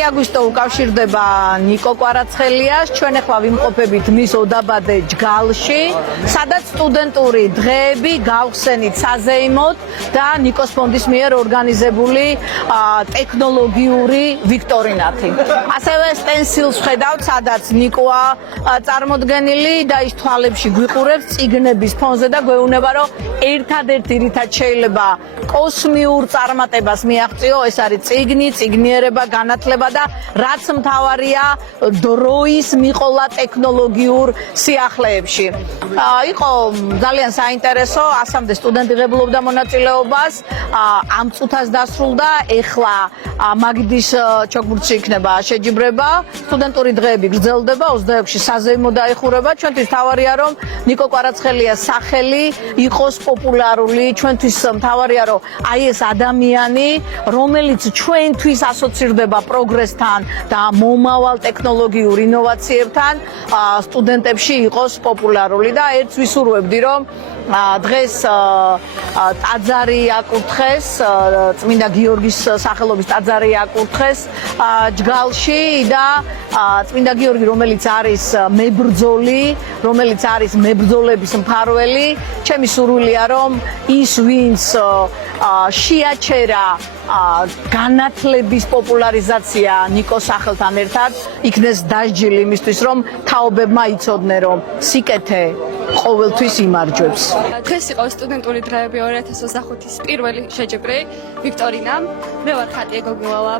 9 აგვისტო უკავშირდება ნიკო კვარაცხელიას. ჩვენ ახლა ვიმყოფებით მის ოდაბადე ჯგალში, სადაც სტუდენტური დღეები გავხსენით საზეიმოდ და ნიკოს ფონდის მიერ ორგანიზებული ტექნოლოგიური ვიქტორინათი. ასევე სტენსილს ხედავთ, სადაც ნიკოა წარმოდგენილი და ის თვალებში გვიყურებს წიგნების ფონზე და გვეუბნება, რომ ერთადერთი რითაც შეიძლება კოსმიურ წარმატებას მიაღწიო, ეს არის წიგნი, წიგნიერება, განათლება და რაც მთავარია, დროის მიყოლა ტექნოლოგიურ სიახლეებში. იყო ძალიან საინტერესო, 100-მდე სტუდენტი ღებულობდა მონაწილეობას, ამ წუთას დასრულდა, ეხლა მაგიდის ჩოგბურთში იქნება შეჯიბრება, სტუდენტური დღეები გრძელდება, 26-ში საზეიმო დაიხურება. ჩვენთვის მთავარია, რომ ნიკო კვარაცხელიას სახელი იყოს პოპულარული, ჩვენთვის მთავარია, რომ აი ეს ადამიანი, რომელიც ჩვენთვის ასოცირდება პროგრესთან და მომავალ ტექნოლოგიურ ინოვაციებთან, სტუდენტებში იყოს პოპულარული და ერთს ვისურვებდი, რომ დღეს ტაძარი აკურთხეს, წმინდა გიორგის სახელობის ტაძარი აკურთხეს ჯგალში და წმინდა გიორგი, რომელიც არის მებრძოლი, რომელიც არის მებრძოლების მფარველი, ჩემი სურვილია, რომ ის ვინც შეაჩერა განათლების პოპულარიზაცია ნიკოს სახელთან ერთად, იქნეს დასჯილი იმისთვის, რომ თაობებმა იცოდნენ, რომ სიკეთე ყოველთვის იმარჯვებს. დღეს იყო სტუდენტური დღეები 2025-ის პირველი შეჯიბრი ვიქტორინა. მე ვარ ხატია გოგოალა,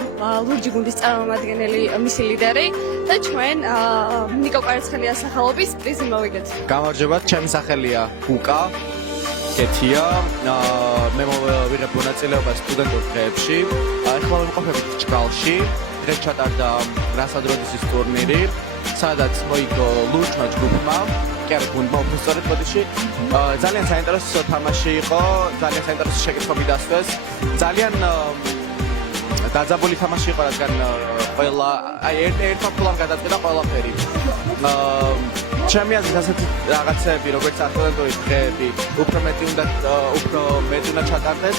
ლურჯი გუნდის წარმომადგენელი, მისი ლიდერი და ჩვენ ნიკო კვარაცხელიას სახელობის პრიზი მოვიგეთ. გამარჯობათ, ჩემი სახელია უკა კეთია. მე მოვიღებ მონაწილეობას სტუდენტურ დღეებში. ახლა ვიმყოფებით ჯგალში. დღეს ჩატარდა რასადროდის ტურნირი, სადაც მოიგო ლურჯმა ჯგუფმა. გუნდმა უბრალოდ პოდიში ძალიან საინტერესო თამაში იყო, ძალიან საინტერესო შეკითხვები დასვეს. ძალიან დაძაბული თამაში იყო, რადგან ყველა ერთმა ფულამ გადაწყვეტა ყველაფერი. ჩემი აზრით ასეთი რაღაცები, როგორც სტუდენტური დღეები, უფრო მეტი უნდა ჩატარდეს